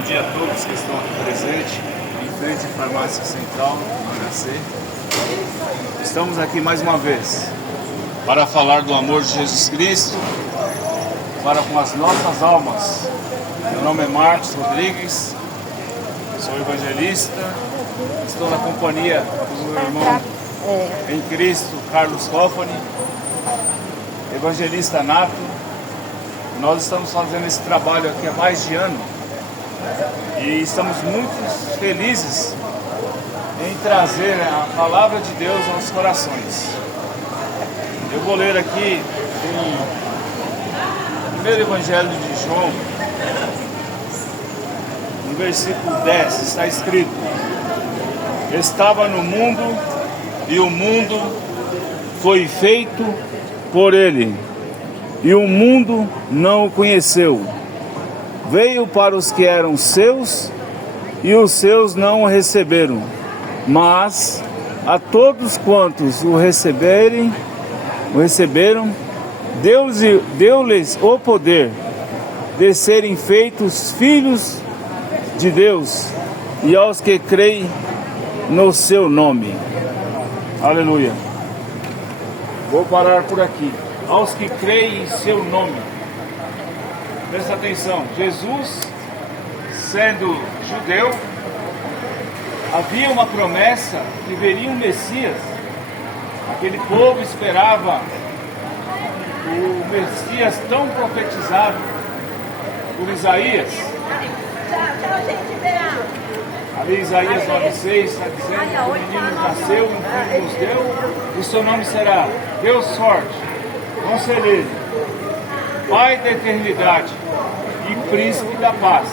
Bom dia a todos que estão aqui presentes, em frente à Farmácia Central, no HC. Estamos aqui mais uma vez para falar do amor de Jesus Cristo, para com as nossas almas. Meu nome é Marcos Rodrigues, sou evangelista, estou na companhia do meu irmão em Cristo, Carlos Toffoli, evangelista nato. Nós estamos fazendo esse trabalho aqui há mais de ano e estamos muito felizes em trazer a palavra de Deus aos corações. Eu vou ler aqui o primeiro evangelho de João, no versículo 10, está escrito: estava no mundo e o mundo foi feito por ele, e o mundo não o conheceu. Veio para os que eram seus, e os seus não o receberam. Mas a todos quantos o receberam, deu-lhes o poder de serem feitos filhos de Deus, e aos que creem no seu nome. Aleluia. Vou parar por aqui. Aos que creem em seu nome. Presta atenção, Jesus, sendo judeu, havia uma promessa que viria um Messias. Aquele povo esperava o Messias tão profetizado por Isaías. Ali Isaías 9,6 está dizendo que o menino nasceu, um filho nos deu, e seu nome será Deus Forte, Conselheiro, Pai da Eternidade e Príncipe da Paz.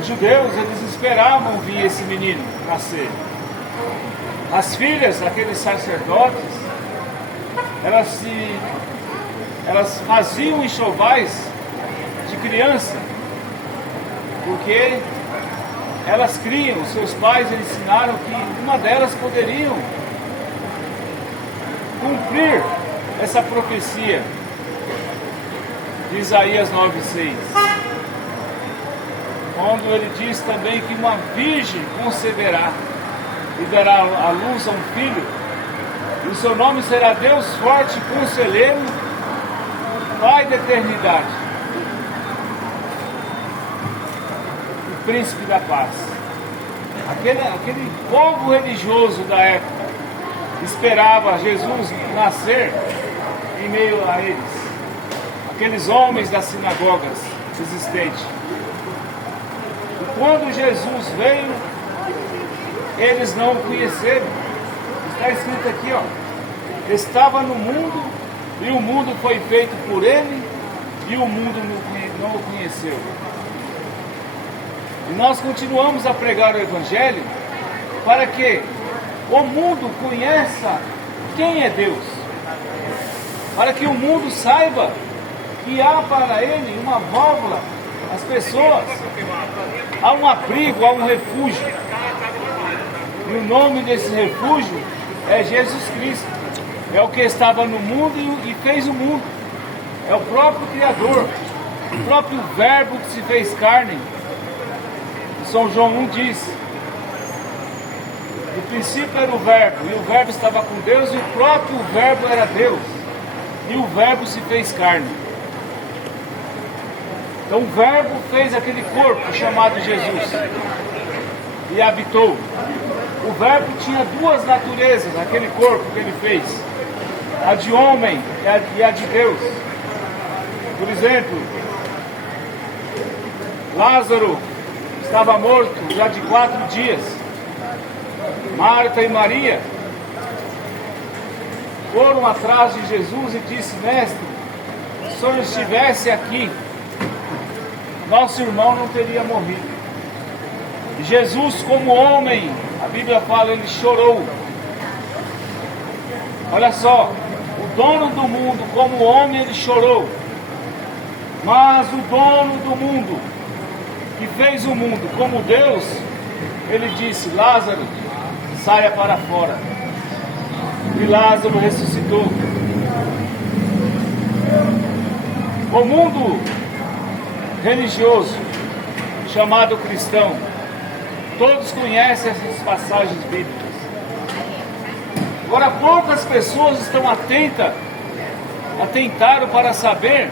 Os judeus, eles esperavam vir esse menino nascer. As filhas daqueles sacerdotes, elas faziam enxovais de criança, porque elas criam, seus pais ensinaram que uma delas poderiam cumprir essa profecia de Isaías 9,6, quando ele diz também que uma virgem conceberá e dará à luz a um filho, e o seu nome será Deus Forte, Conselheiro, Pai da Eternidade e Príncipe da Paz. Aquele povo religioso da época esperava Jesus nascer em meio a eles, aqueles homens das sinagogas existentes. E quando Jesus veio, eles não o conheceram. Está escrito aqui, ó: estava no mundo e o mundo foi feito por ele e o mundo não o conheceu. E nós continuamos a pregar o Evangelho para que o mundo conheça quem é Deus, para que o mundo saiba que há para ele uma válvula, as pessoas, há um abrigo, há um refúgio, e o nome desse refúgio é Jesus Cristo. É o que estava no mundo e fez o mundo, é o próprio Criador, o próprio Verbo que se fez carne. São João 1 diz: no princípio era o Verbo, e o Verbo estava com Deus, e o próprio Verbo era Deus, e o Verbo se fez carne. Então o Verbo fez aquele corpo chamado Jesus e habitou. O Verbo tinha duas naturezas, aquele corpo que ele fez, a de homem e a de Deus. Por exemplo, Lázaro estava morto já de 4 dias. Marta e Maria foram atrás de Jesus e disse: mestre, se o Senhor estivesse aqui, nosso irmão não teria morrido. E Jesus, como homem, a Bíblia fala, ele chorou. Olha só, o dono do mundo, como homem, ele chorou. Mas o dono do mundo, que fez o mundo como Deus, ele disse: Lázaro, saia para fora. E Lázaro ressuscitou. O mundo religioso chamado cristão, todos conhecem essas passagens bíblicas. Agora, poucas pessoas estão atentaram para saber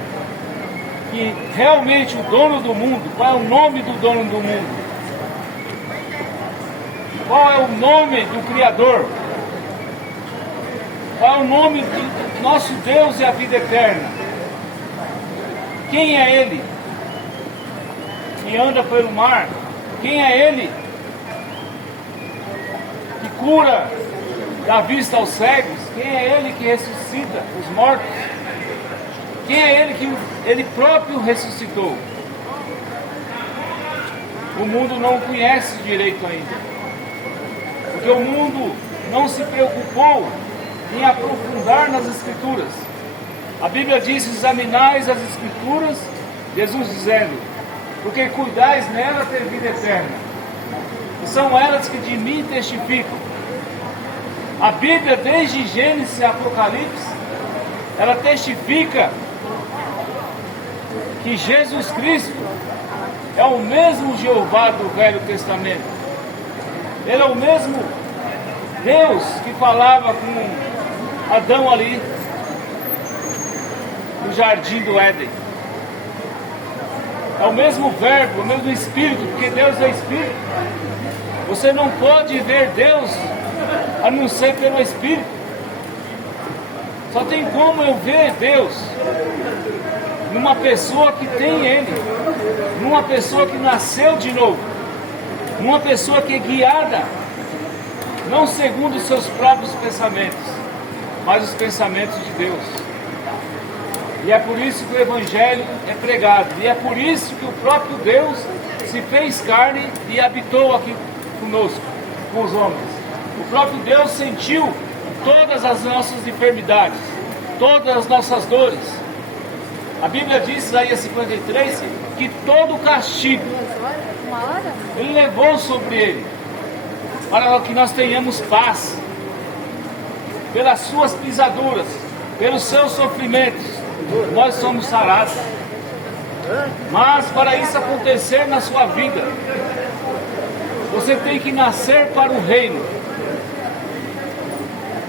que realmente o dono do mundo, qual é o nome do dono do mundo? Qual é o nome do Criador? Qual é o nome do nosso Deus e a vida eterna? Quem é Ele que anda pelo mar? Quem é Ele que cura, dá vista aos cegos? Quem é Ele que ressuscita os mortos? Quem é Ele que Ele próprio ressuscitou? O mundo não o conhece direito ainda, porque o mundo não se preocupou em aprofundar nas Escrituras. A Bíblia diz: examinais as Escrituras, Jesus dizendo, porque cuidais nela ter vida eterna, e são elas que de mim testificam. A Bíblia, desde Gênesis a Apocalipse, ela testifica que Jesus Cristo é o mesmo Jeová do Velho Testamento. Ele é o mesmo Deus que falava com Adão ali no jardim do Éden. É o mesmo verbo, o mesmo Espírito, porque Deus é Espírito. Você não pode ver Deus a não ser pelo Espírito. Só tem como eu ver Deus numa pessoa que tem Ele, numa pessoa que nasceu de novo, numa pessoa que é guiada não segundo os seus próprios pensamentos, mas os pensamentos de Deus. E é por isso que o Evangelho é pregado, e é por isso que o próprio Deus se fez carne e habitou aqui conosco, com os homens. O próprio Deus sentiu todas as nossas enfermidades, todas as nossas dores. A Bíblia diz, Isaías 53, que todo o castigo Ele levou sobre Ele, para que nós tenhamos paz. Pelas suas pisaduras, pelos seus sofrimentos, nós somos sarados. Mas para isso acontecer na sua vida, você tem que nascer para o reino.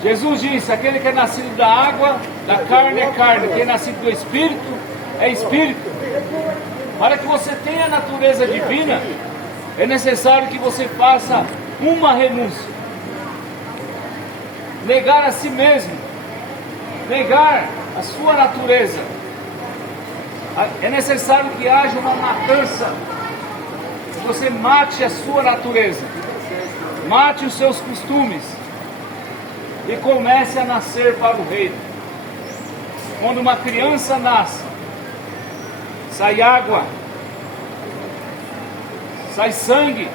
Jesus disse: aquele que é nascido da água, da carne é carne, quem é nascido do Espírito é Espírito. Para que você tenha a natureza divina, é necessário que você faça uma renúncia. Negar a si mesmo, negar a sua natureza. É necessário que haja uma matança, que você mate a sua natureza, mate os seus costumes e comece a nascer para o reino. Quando uma criança nasce, sai água, sai sangue,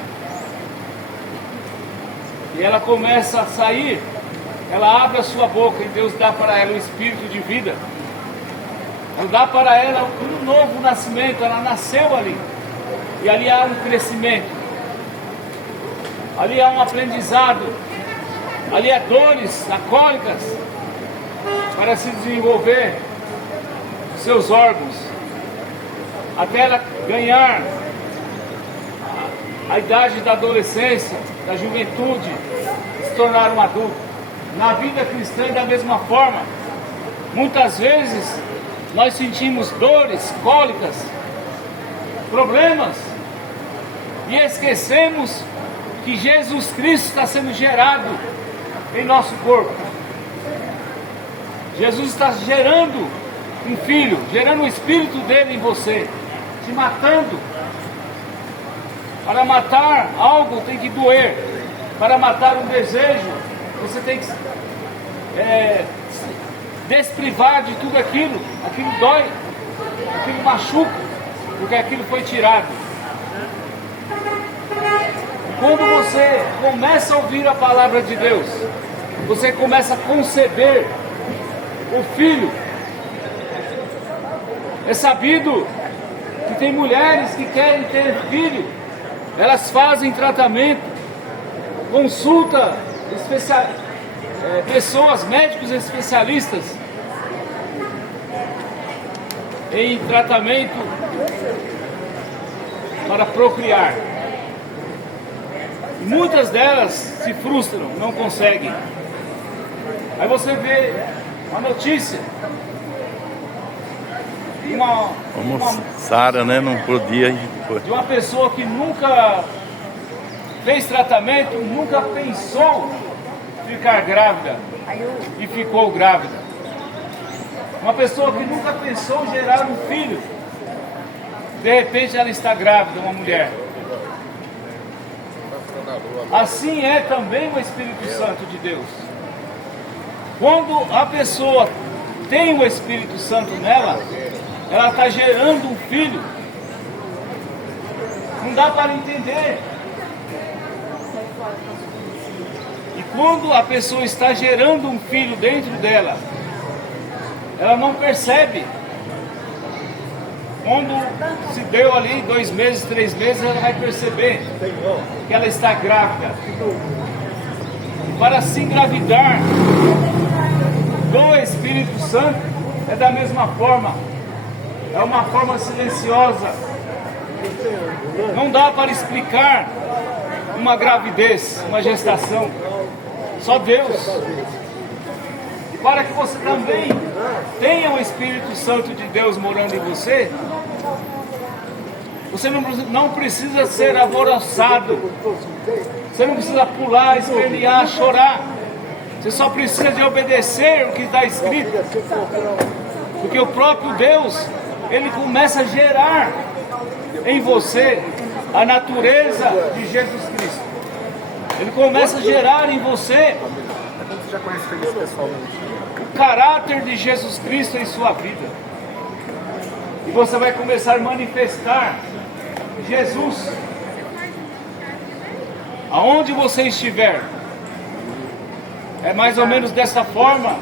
e ela começa a sair, ela abre a sua boca e Deus dá para ela o espírito de vida. Ela dá para ela um novo nascimento, ela nasceu ali. E ali há um crescimento, ali há um aprendizado, ali há dores, há cólicas, para se desenvolver seus órgãos, até ela ganhar a idade da adolescência, da juventude, se tornar um adulto. Na vida cristã, da mesma forma, muitas vezes nós sentimos dores, cólicas, problemas, e esquecemos que Jesus Cristo está sendo gerado em nosso corpo. Jesus está gerando um filho, gerando o Espírito dele em você, te matando. Para matar algo tem que doer. Para matar um desejo, você tem que desprivar de tudo aquilo. Aquilo dói, aquilo machuca, porque aquilo foi tirado. Quando você começa a ouvir a palavra de Deus, você começa a conceber o filho. É sabido que tem mulheres que querem ter filho, elas fazem tratamento, consulta pessoas, médicos especialistas em tratamento para procriar. E muitas delas se frustram, não conseguem. Aí você vê uma notícia. Como Sara, né? Não podia. De uma pessoa que nunca fez tratamento, nunca pensou ficar grávida e ficou grávida. Uma pessoa que nunca pensou gerar um filho, de repente ela está grávida, uma mulher. Assim é também o Espírito Santo de Deus. Quando a pessoa tem o Espírito Santo nela, ela está gerando um filho. Não dá para entender. E quando a pessoa está gerando um filho dentro dela, ela não percebe. Quando se deu ali 2 meses, 3 meses, ela vai perceber que ela está grávida. E para se engravidar do Espírito Santo é da mesma forma. É uma forma silenciosa. Não dá para explicar uma gravidez, uma gestação. Só Deus. E para que você também tenha o Espírito Santo de Deus morando em você, você não precisa ser alvoroçado. Você não precisa pular, espernear, chorar. Você só precisa de obedecer o que está escrito. Porque o próprio Deus, Ele começa a gerar em você a natureza de Jesus Cristo. Ele começa a gerar em você o caráter de Jesus Cristo em sua vida. E você vai começar a manifestar Jesus aonde você estiver. É mais ou menos dessa forma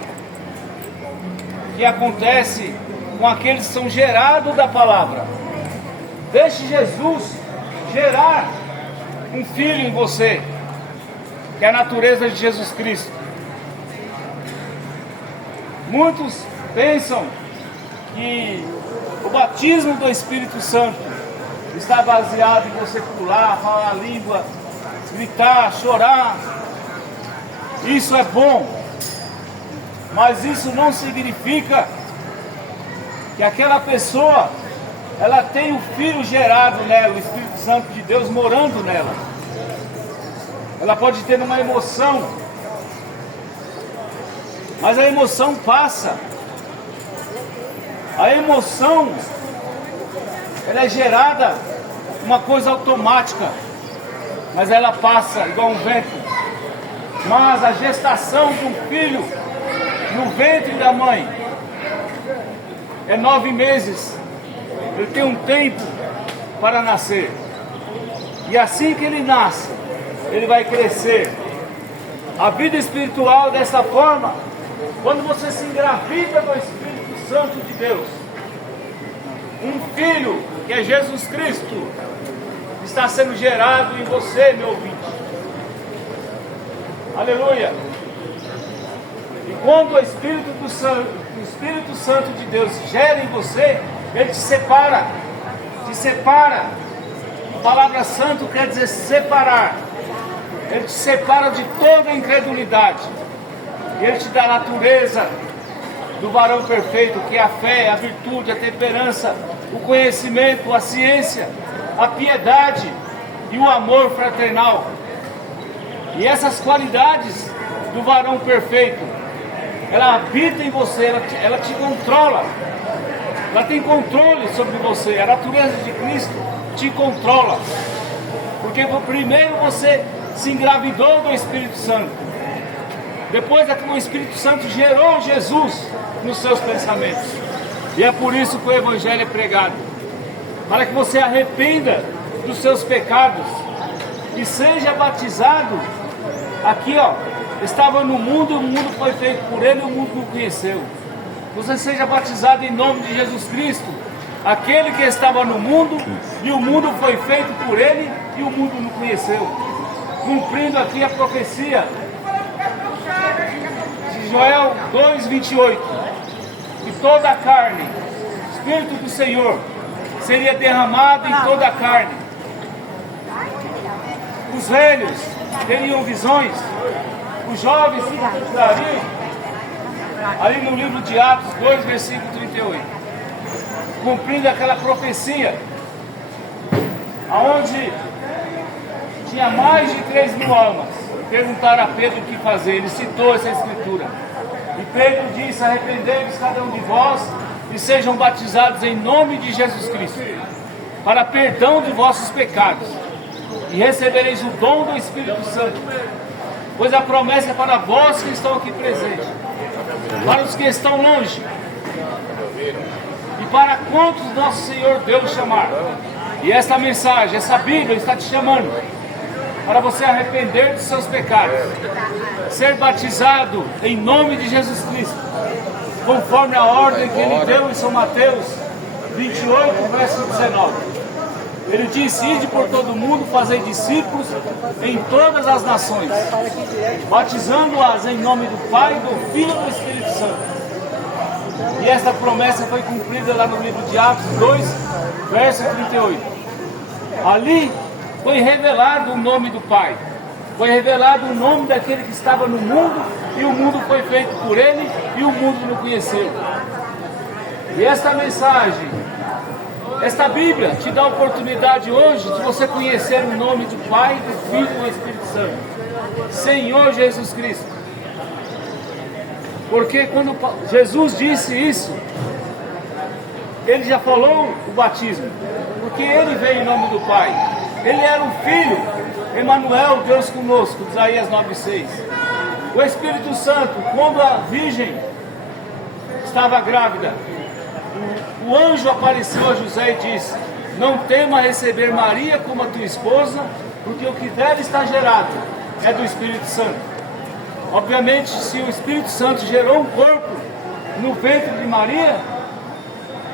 que acontece com aqueles que são gerados da palavra. Deixe Jesus gerar um filho em você, que é a natureza de Jesus Cristo. Muitos pensam que o batismo do Espírito Santo está baseado em você pular, falar a língua, gritar, chorar. Isso é bom, mas isso não significa que aquela pessoa ela tem o Filho gerado nela, o Espírito Santo de Deus morando nela. Ela pode ter uma emoção, mas a emoção passa. A emoção, ela é gerada, uma coisa automática, mas ela passa igual um vento. Mas a gestação do filho no ventre da mãe é 9 meses. Ele tem um tempo para nascer. E assim que ele nasce, ele vai crescer. A vida espiritual dessa forma, quando você se engravida do Espírito Santo de Deus, um filho, que é Jesus Cristo, está sendo gerado em você, meu ouvinte. Aleluia! E quando o Espírito Santo de Deus gera em você, ele te separa. Te separa. A palavra santo quer dizer separar. Ele te separa de toda a incredulidade. E ele te dá a natureza do varão perfeito, que é a fé, a virtude, a temperança, o conhecimento, a ciência, a piedade e o amor fraternal. E essas qualidades do varão perfeito, ela habita em você, ela te controla. Ela tem controle sobre você. A natureza de Cristo te controla. Porque primeiro você se engravidou do Espírito Santo. Depois é que o Espírito Santo gerou Jesus nos seus pensamentos. E é por isso que o Evangelho é pregado. Para que você arrependa dos seus pecados e seja batizado. Aqui ó, estava no mundo, o mundo foi feito por ele e o mundo não conheceu. Você seja batizado em nome de Jesus Cristo, aquele que estava no mundo e o mundo foi feito por ele e o mundo não conheceu. Cumprindo aqui a profecia de Joel 2:28, que toda a carne, o Espírito do Senhor, seria derramado em toda a carne, Os velhos teriam visões, os jovens se batizariam, ali no livro de Atos 2, versículo 38, cumprindo aquela profecia, aonde tinha mais de 3.000 almas. Perguntaram a Pedro o que fazer, ele citou essa escritura, e Pedro disse: arrependei-vos cada um de vós e sejam batizados em nome de Jesus Cristo, para perdão de vossos pecados, e recebereis o dom do Espírito Santo, pois a promessa é para vós que estão aqui presentes, para os que estão longe, e para quantos nosso Senhor Deus chamar. E essa mensagem, essa Bíblia está te chamando para você arrepender dos seus pecados, ser batizado em nome de Jesus Cristo, conforme a ordem que ele deu em São Mateus 28, verso 19. Ele disse: ide por todo mundo, fazei discípulos em todas as nações, batizando-as em nome do Pai, do Filho e do Espírito Santo. E essa promessa foi cumprida lá no livro de Atos 2, verso 38. Ali foi revelado o nome do Pai, foi revelado o nome daquele que estava no mundo, e o mundo foi feito por ele, e o mundo não conheceu. E esta mensagem, esta Bíblia te dá a oportunidade hoje de você conhecer o nome do Pai, do Filho e do Espírito Santo, Senhor Jesus Cristo. Porque quando Jesus disse isso, ele já falou o batismo, porque ele veio em nome do Pai. Ele era o Filho, Emmanuel, Deus conosco, Isaías 9,6. O Espírito Santo, quando a Virgem estava grávida, o anjo apareceu a José e disse: não tema receber Maria como a tua esposa, porque o que dela está gerado é do Espírito Santo. Obviamente, se o Espírito Santo gerou um corpo no ventre de Maria,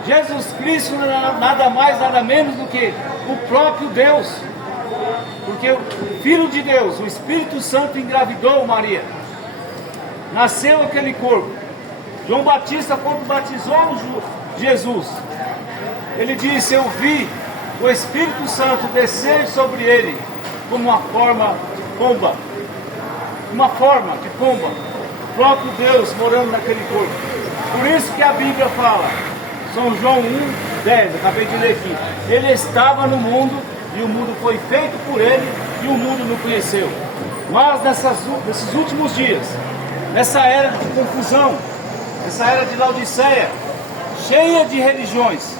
Jesus Cristo não é nada mais, nada menos do que o próprio Deus, porque o Filho de Deus, o Espírito Santo, engravidou Maria, nasceu aquele corpo. João Batista, quando batizou Jesus, ele disse: eu vi o Espírito Santo descer sobre ele como uma forma de pomba, o próprio Deus morando naquele corpo. Por isso que a Bíblia fala, São João 1:10, acabei de ler aqui, ele estava no mundo e o mundo foi feito por ele e o mundo não conheceu. Mas nesses últimos dias, nessa era de confusão, essa era de Laodiceia, cheia de religiões,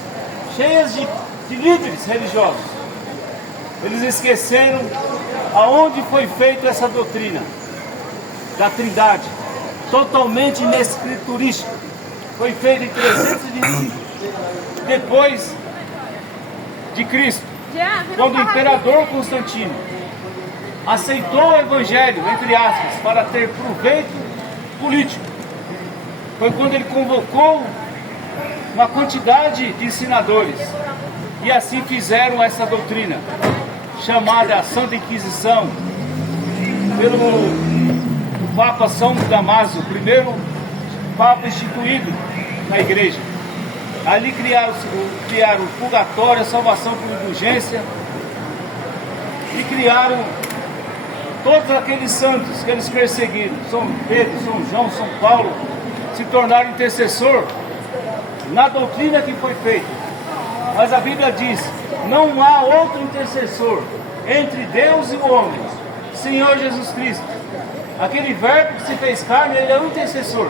cheias de líderes religiosos, eles esqueceram aonde foi feita essa doutrina da Trindade, totalmente inescriturística. Foi feita em 325 depois de Cristo, quando o imperador Constantino aceitou o evangelho, entre aspas, para ter proveito político. Foi quando ele convocou uma quantidade de ensinadores, e assim fizeram essa doutrina, chamada Santa Inquisição, pelo Papa São Damaso, o primeiro Papa instituído na igreja. Ali criaram o purgatório, a salvação por indulgência, e criaram todos aqueles santos que eles perseguiram. São Pedro, São João, São Paulo, se tornaram intercessor na doutrina que foi feita. Mas a Bíblia diz: não há outro intercessor entre Deus e o homem, Senhor Jesus Cristo. Aquele verbo que se fez carne, ele é o intercessor.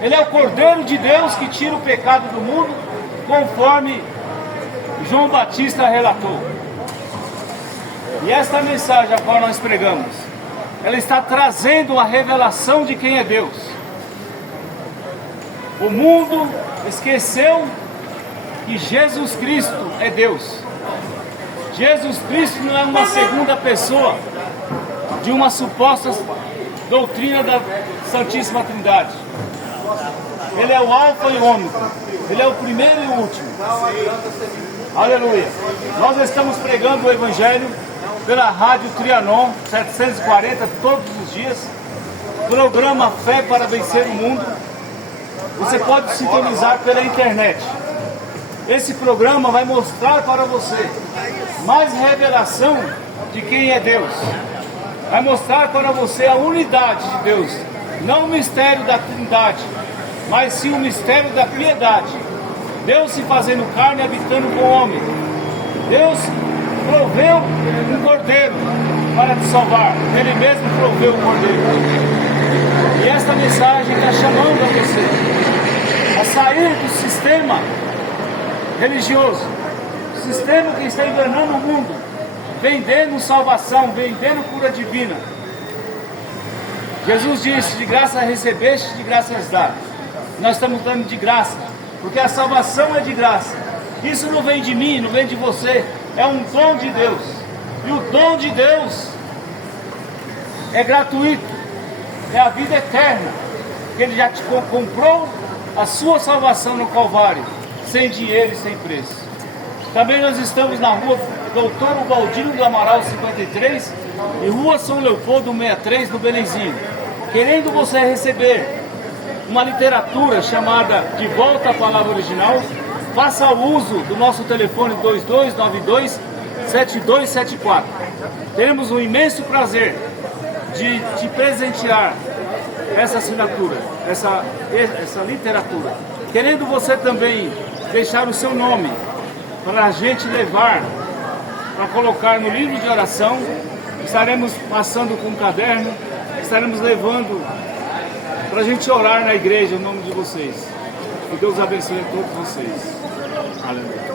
Ele é o Cordeiro de Deus que tira o pecado do mundo, conforme João Batista relatou. E esta mensagem a qual nós pregamos, ela está trazendo a revelação de quem é Deus. O mundo esqueceu que Jesus Cristo é Deus. Jesus Cristo não é uma segunda pessoa de uma suposta doutrina da Santíssima Trindade. Ele é o Alfa e o Ômega. Ele é o primeiro e o último. Aleluia. Nós estamos pregando o Evangelho pela Rádio Trianon 740 todos os dias. Programa Fé para Vencer o Mundo. Você pode sintonizar pela internet. esse programa vai mostrar para você mais revelação de quem é Deus. Vai mostrar para você a unidade de Deus, não o mistério da Trindade, mas sim o mistério da piedade. Deus se fazendo carne e habitando com o homem. Deus proveu um cordeiro para te salvar. Ele mesmo proveu o cordeiro. E esta mensagem está chamando a você a sair do sistema religioso, o sistema que está enganando o mundo, vendendo salvação, vendendo cura divina. Jesus disse: de graça recebeste, de graça és dado. Nós estamos dando de graça, porque a salvação é de graça. Isso não vem de mim, não vem de você, é um dom de Deus. E o dom de Deus é gratuito, é a vida eterna, que Ele já te comprou a sua salvação no Calvário, sem dinheiro e sem preço. Também nós estamos na rua Doutor Ubaldino do Amaral 53 e rua São Leopoldo 63 no Belenzinho. Querendo você receber uma literatura chamada De Volta à Palavra Original, faça o uso do nosso telefone 2292-7274. Teremos um imenso prazer de te presentear essa assinatura, essa literatura. Querendo você também deixar o seu nome para a gente levar, para colocar no livro de oração, estaremos passando com um caderno, estaremos levando para a gente orar na igreja em nome de vocês. Que Deus abençoe a todos vocês. Aleluia.